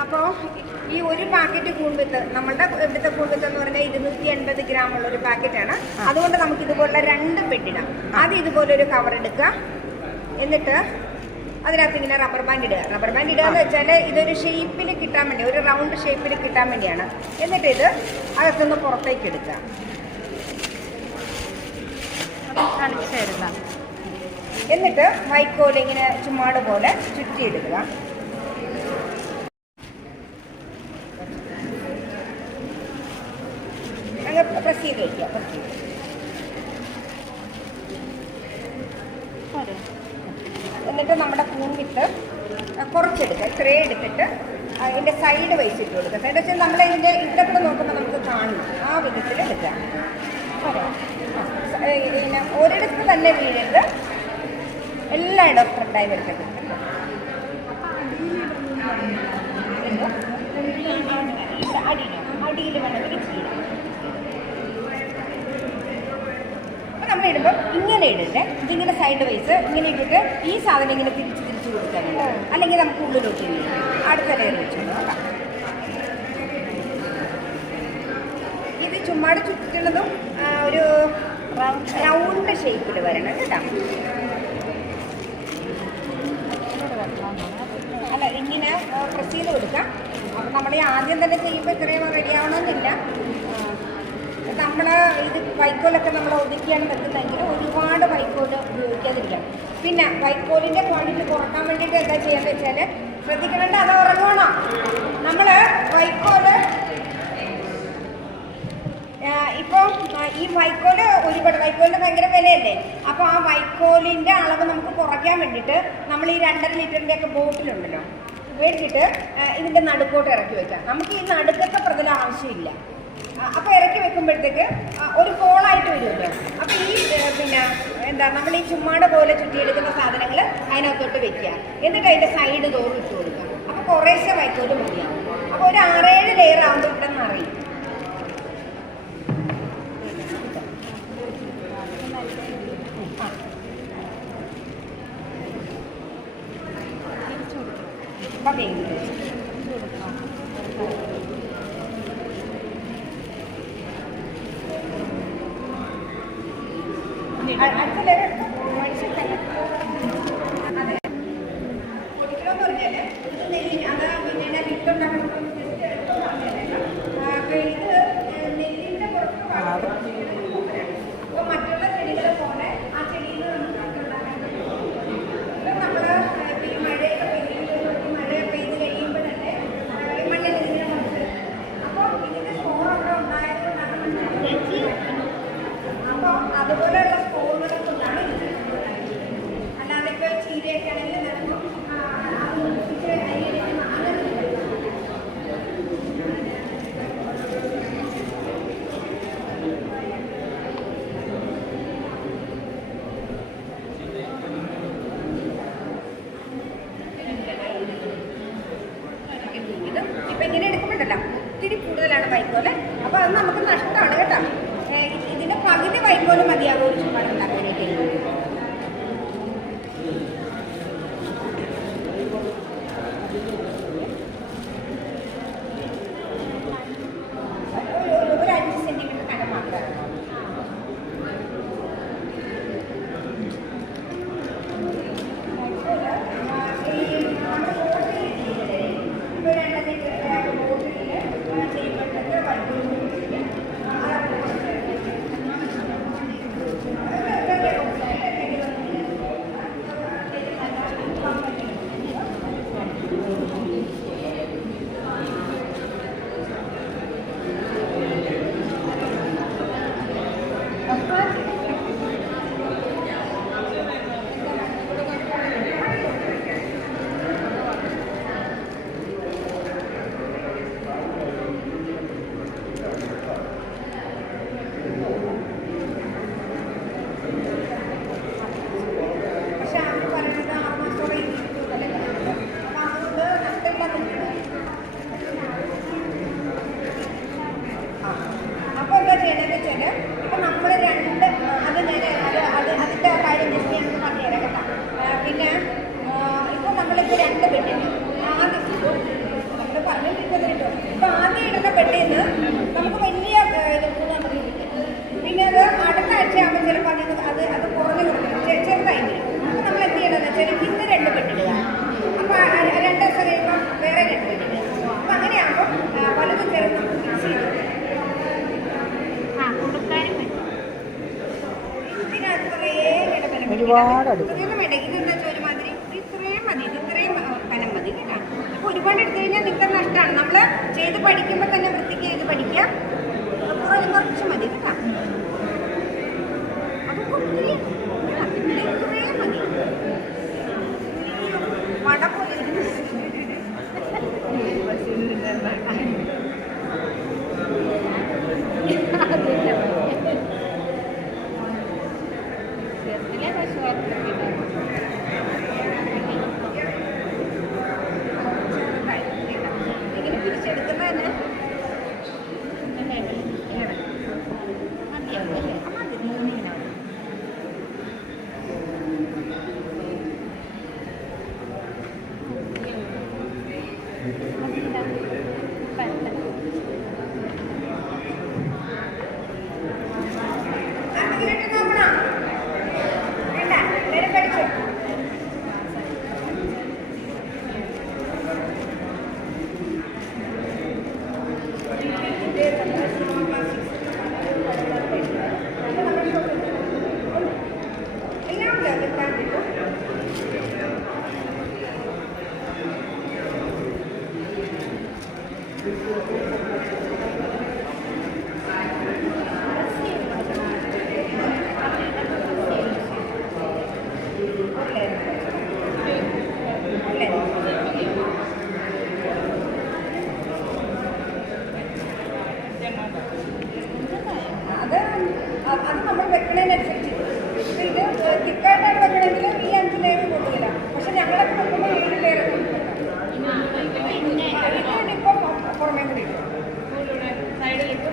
അപ്പോൾ ഈ ഒരു പാക്കറ്റ് കൂൺവിത്ത് നമ്മളുടെ ഇവിടുത്തെ കൂൺവിത്ത് എന്ന് പറഞ്ഞാൽ 280 ഗ്രാം ഉള്ള ഒരു പാക്കറ്റാണ്. അതുകൊണ്ട് നമുക്ക് ഇതുപോലുള്ള 2 പെട്ടിടാം. ആദ്യം ഇതുപോലെ ഒരു കവർ എടുക്കുക, എന്നിട്ട് അതിനകത്ത് ഇങ്ങനെ റബ്ബർ ബാൻഡ് ഇടുക. റബ്ബർ ബാൻഡ് ഇടുക എന്ന് വെച്ചാൽ ഇതൊരു ഷേപ്പിൽ കിട്ടാൻ വേണ്ടി, ഒരു റൗണ്ട് ഷേപ്പിൽ കിട്ടാൻ വേണ്ടിയാണ്. എന്നിട്ട് ഇത് അകത്തുനിന്ന് പുറത്തേക്ക് എടുക്കുക. എന്നിട്ട് വൈക്കോൽ ഇങ്ങനെ ചുമ്മാട് പോലെ ചുറ്റിയെടുക്കുക. അങ്ങ് പ്രസ് ചെയ്ത് വയ്ക്കുക. എന്നിട്ട് നമ്മുടെ കൂൺവിത്ത് കുറച്ചെടുക്കുക. ഇത്രയും എടുത്തിട്ട് അതിൻ്റെ സൈഡ് വൈസ് ഇട്ട് കൊടുക്കുക. സൈഡ് വെച്ചാൽ നമ്മൾ ഇതിൻ്റെ ഇട്ടക്കൂടെ നോക്കുമ്പോൾ നമുക്ക് കാണും. ആ വിധത്തിൽ എടുക്കുക. പിന്നെ ഒരിടത്ത് തന്നെ വീഴരുത്, എല്ലായിടവും ഫ്രണ്ടായി വരുത്തേക്ക് അടിയിൽ വേണമെങ്കിൽ ചെയ്യണം. അപ്പം നമ്മൾ ഇടുമ്പോൾ ഇങ്ങനെ ഇടണ്ടേ, ഇതിങ്ങനെ സൈഡ് വൈസ് ഇങ്ങനെ ഇട്ടിട്ട് ഈ സാധനം ഇങ്ങനെ തിരിച്ച് കൊടുക്കാനുണ്ട്. അല്ലെങ്കിൽ നമുക്ക് ഉള്ളിലോട്ട് അടുത്ത ലെയർ വെച്ചു നോക്കാം. ഇത് ചുമ്മാട് ചുറ്റുന്നതും ഒരു റൗണ്ട് ഷേപ്പിൽ വരണം കേട്ടോ. അല്ല, ഇങ്ങനെ പ്രസ് ചെയ്ത് കൊടുക്കാം. അപ്പം നമ്മൾ ഈ ആദ്യം തന്നെ ചെയ്യുമ്പോൾ ഇത്രയും റെഡിയാവണമെന്നില്ല. നമ്മൾ ഇത് വൈക്കോലൊക്കെ നമ്മൾ ഒതുക്കിയാണ് വെക്കുന്നതെങ്കിൽ ഒരുപാട് വൈക്കോൽ ഉപയോഗിക്കാതിരിക്കാം. പിന്നെ വൈക്കോലിൻ്റെ ക്വാണ്ടിറ്റി കുറക്കാൻ വേണ്ടിയിട്ട് എന്താ ചെയ്യാന്ന് വെച്ചാൽ, ശ്രദ്ധിക്കണേണ്ട അത് ഉറങ്ങണം. നമ്മൾ വൈക്കോല് ഇപ്പോൾ ഈ വൈക്കോല് ഒരുപാട് വൈക്കോലിന് ഭയങ്കര വിലയല്ലേ. അപ്പോൾ ആ വൈക്കോലിൻ്റെ അളവ് നമുക്ക് കുറയ്ക്കാൻ വേണ്ടിയിട്ട് നമ്മൾ ഈ 2.5 ലിറ്ററിൻ്റെ ഒക്കെ ബോട്ടിലുണ്ടല്ലോ മേടിച്ചിട്ട് ഇതിൻ്റെ നടുക്കോട്ട് ഇറക്കി വെക്കാം. നമുക്ക് ഈ നടുക്കത്തെ പ്രതലം ആവശ്യമില്ല. അപ്പോൾ ഇറക്കി വെക്കുമ്പോഴത്തേക്ക് ഒരു കോളായിട്ട് വരുമല്ലോ. അപ്പോൾ ഈ പിന്നെ എന്താ നമ്മൾ ഈ ചുമ്മാട് പോലെ ചുറ്റിയെടുക്കുന്ന സാധനങ്ങൾ അതിനകത്തോട്ട് വെക്കുക. എന്നിട്ട് അതിൻ്റെ സൈഡ് തോറും ഇട്ട് കൊടുക്കുക. അപ്പോൾ കുറേശ്ശെ വൈക്കോല് മതിയാവും. അപ്പോൾ ഒരു 6-7 ലെയർ ആകുമ്പോൾ ഇവിടെ നിന്ന് അറിയും. അടുത്ത ലെയർ എടുത്തു മനുഷ്യക്കല്ല. അതെ, ഒരിക്കലെന്ന് പറഞ്ഞാൽ ഇത് നെല്ലി അത് പിന്നെ വിത്തുണ്ടാക്കണം. ഇത് നെല്ലിൻ്റെ പുറത്ത് വളർത്തും. അപ്പോൾ മറ്റുള്ള ചെടികളെ പോലെ ആ ചെടിയിൽ നിന്ന് ഉണ്ടാക്കാൻ പറ്റും. ഇപ്പം നമ്മൾ ഈ മഴയൊക്കെ പെയ്ത് കഴിയുമ്പോൾ തന്നെ ഈ മണ്ണിൽ ഇങ്ങനെ നമുക്ക് അപ്പോൾ ഇതിൻ്റെ സ്പോർ അവിടെ ഉണ്ടായതുകൊണ്ടാണ് അപ്പോൾ അതുപോലെയുള്ള സ്പോറുകളെ കൊണ്ടാണ് ഇത്. അല്ലാതെ ഇപ്പോൾ ചീരയൊക്കെ ആണെങ്കിൽ ഇപ്പം ഇങ്ങനെ എടുക്കുമ്പോഴല്ല ഒത്തിരി കൂടുതലാണ് വൈക്കോല്. അപ്പോൾ അത് നമുക്ക് നഷ്ടമാണ് കേട്ടോ. ഇതിൻ്റെ പകുതി വൈക്കോല് മതിയാകും ഒരു ചുമ്മാട് ഉണ്ടാക്കാനൊക്കെ. ഒരു 5 സെൻറ്റിമീറ്റർ കനം മാത്രമാണ്. ചെയ്യുമ്പോഴത്തേക്ക് ഒരുപാട് ഇതെന്താ വെച്ചാൽ ഒരുമാതിരി ഇത്രയും മതി, ഇത്രയും കനം മതി കേട്ടോ. അപ്പോൾ ഒരുപാട് എടുത്തു കഴിഞ്ഞാൽ നിങ്ങൾക്ക് നഷ്ടമാണ്. നമ്മൾ ചെയ്ത് പഠിക്കുമ്പോൾ തന്നെ വൃത്തിക്ക് ചെയ്ത് പഠിക്കാം. കുറച്ച് മതി കേട്ടോ. അതൊക്കെ ഒത്തിരി ഇത്രയും മതി. വട പോലെ ഇങ്ങനെ പിടിച്ചെടുക്കുന്ന തന്നെ അത് നമ്മൾ വെക്കണതിനനുസരിച്ച്. ഇത് തിക്കായിട്ടാണ് വെക്കണമെങ്കിൽ ഈ 5 ലെയർ കൊള്ളില്ല. പക്ഷെ ഞങ്ങളൊക്കെ വെക്കുമ്പോൾ 7 ലെയർ ഇപ്പം പുറമേ കൂടി സൈഡിലിട്ട്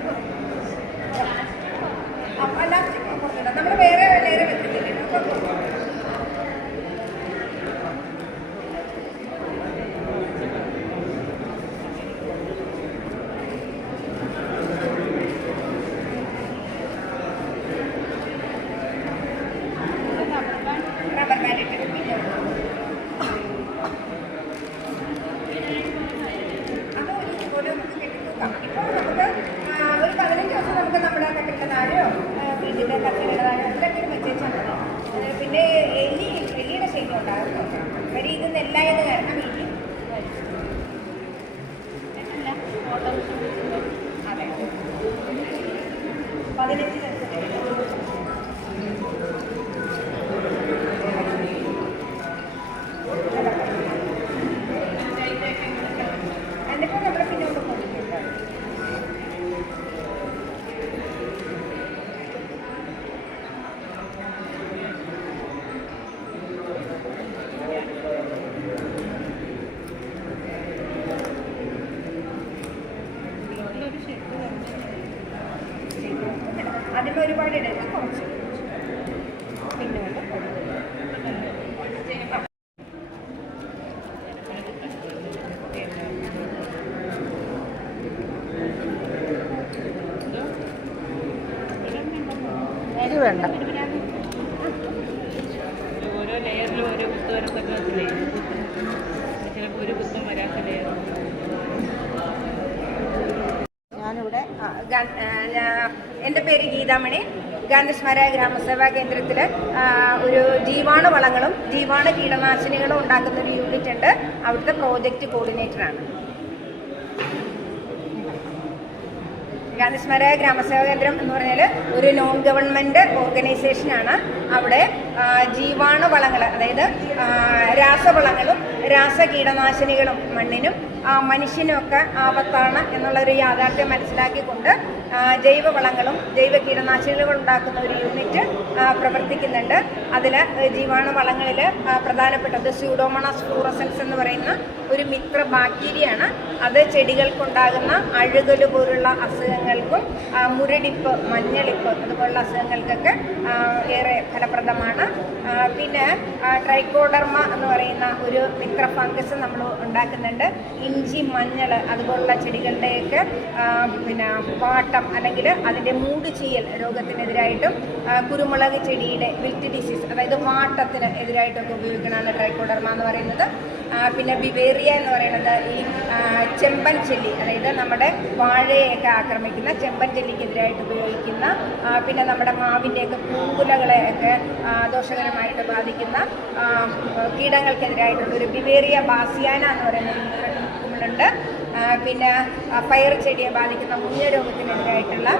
ലാസ്റ്റ് കുറച്ചില്ല. നമ്മൾ വേറെ ലെയർ വെക്കുന്നില്ല. റബ്ബർ ബാൻഡ് ഇട്ടിട്ട് അത് ഒരു കെട്ടിത്തൂക്കാം. ഇപ്പോൾ നമുക്ക് ഒരു 15 ദിവസം നമുക്ക് നമ്മുടെ കെട്ടിട്ടതാരോ വീട്ടിൻ്റെ കത്തിരിടതാരോ അതിലൊക്കെ വെച്ചാൽ മതി. പിന്നെ എലിയുടെ ശൈലി ഉണ്ടാകും. വരി ഇത് നെല്ലായത് കാരണം എലി അതെ 15 ദിവസം എന്നിട്ട് നമ്മൾ പിന്നോട്ട് പോയിട്ടുണ്ട്. അതിന് ഒരുപാട് ഇടരുത്, കുറച്ച് പിന്നോട്ട് ഇത് വേണ്ട. ഓരോ ലെയറിലും ഓരോ കുത്ത് വരത്തക്ക ചിലപ്പോൾ ഒരു കുത്തം വരാത്ത ലെയർ. ഞാനിവിടെ എൻ്റെ പേര് ഗീതാമണി. ഗാന്ധിസ്മര ഗ്രാമസേവാ കേന്ദ്രത്തിൽ ഒരു ജീവാണു വളങ്ങളും ജീവാണു കീടനാശിനികളും ഉണ്ടാക്കുന്ന ഒരു യൂണിറ്റ് ഉണ്ട്. അവിടുത്തെ പ്രോജക്റ്റ് കോർഡിനേറ്ററാണ്. ഗാന്ധിസ്മര ഗ്രാമസേവാ കേന്ദ്രം എന്ന് പറഞ്ഞാൽ ഒരു നോൺ ഗവൺമെൻറ് ഓർഗനൈസേഷനാണ്. അവിടെ ജീവാണു വളങ്ങൾ, അതായത് രാസവളങ്ങളും രാസകീടനാശിനികളും മണ്ണിനും മനുഷ്യനുമൊക്കെ ആപത്താണ് എന്നുള്ളൊരു യാഥാർത്ഥ്യം മനസ്സിലാക്കിക്കൊണ്ട് ജൈവവളങ്ങളും ജൈവ കീടനാശിനികളും ഉണ്ടാക്കുന്ന ഒരു യൂണിറ്റ് പ്രവർത്തിക്കുന്നുണ്ട്. അതിൽ ജീവാണു വളങ്ങളിൽ പ്രധാനപ്പെട്ടത് സ്യൂഡോമോണാസ് ഫ്ലൂറസൻസ് എന്ന് പറയുന്ന ഒരു മിത്ര ബാക്ടീരിയയാണ്. അത് ചെടികൾക്കുണ്ടാകുന്ന അഴുകൽ പോലുള്ള അസുഖങ്ങൾക്കും മുരടിപ്പ്, മഞ്ഞളിപ്പ് അതുപോലുള്ള അസുഖങ്ങൾക്കൊക്കെ ഏറെ ഫലപ്രദമാണ്. പിന്നെ ട്രൈക്കോഡർമ എന്ന് പറയുന്ന ഒരു മിത്ര ഫംഗസ് നമ്മൾ ഉണ്ടാക്കുന്നുണ്ട്. ഇഞ്ചി, മഞ്ഞൾ അതുപോലുള്ള ചെടികളുടെയൊക്കെ പിന്നെ വാട്ടം അല്ലെങ്കിൽ അതിൻ്റെ മൂട് ചീയൽ രോഗത്തിനെതിരായിട്ടും കുരുമുളക് ചെടിയുടെ വിൽറ്റ് ഡിസീസ്, അതായത് വാട്ടത്തിന് എതിരായിട്ടൊക്കെ ഉപയോഗിക്കുന്നതാണ് ട്രൈക്കോഡർമ എന്ന് പറയുന്നത്. പിന്നെ ബിവേറിയ എന്ന് പറയുന്നത് ഈ ചെമ്പൻ ചെല്ലി, അതായത് നമ്മുടെ വാഴയൊക്കെ ആക്രമിക്കുന്ന ചെമ്പൻ ചെല്ലിക്കെതിരായിട്ട് ഉപയോഗിക്കുന്ന, പിന്നെ നമ്മുടെ മാവിൻ്റെയൊക്കെ പൂക്കുലകളെയൊക്കെ ദോഷകരമായിട്ട് ബാധിക്കുന്ന കീടങ്ങൾക്കെതിരായിട്ടുള്ള ഒരു ബിവേറിയ ബാസിയാന എന്ന് പറയുന്ന ഒരു മിത്രക്കുമിളുണ്ട്. പിന്നെ പയർ ചെടിയെ ബാധിക്കുന്ന മുഞ്ഞ രോഗത്തിനെതിരായിട്ടുള്ള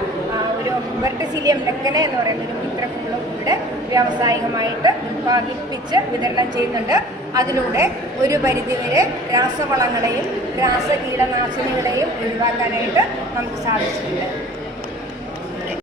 ഒരു വെർട്ടിസിലിയം ലെക്കനെ എന്ന് പറയുന്ന ഒരു മിത്രക്കുമിളും ഇവിടെ വ്യാവസായികമായിട്ട് ഉൽപ്പാദിപ്പിച്ച് വിതരണം ചെയ്യുന്നുണ്ട്. അതിലൂടെ ഒരു പരിധിവരെ രാസവളങ്ങളെയും രാസകീടനാശിനികളെയും ഒഴിവാക്കാനായിട്ട് നമുക്ക് സാധിച്ചിട്ടുണ്ട്.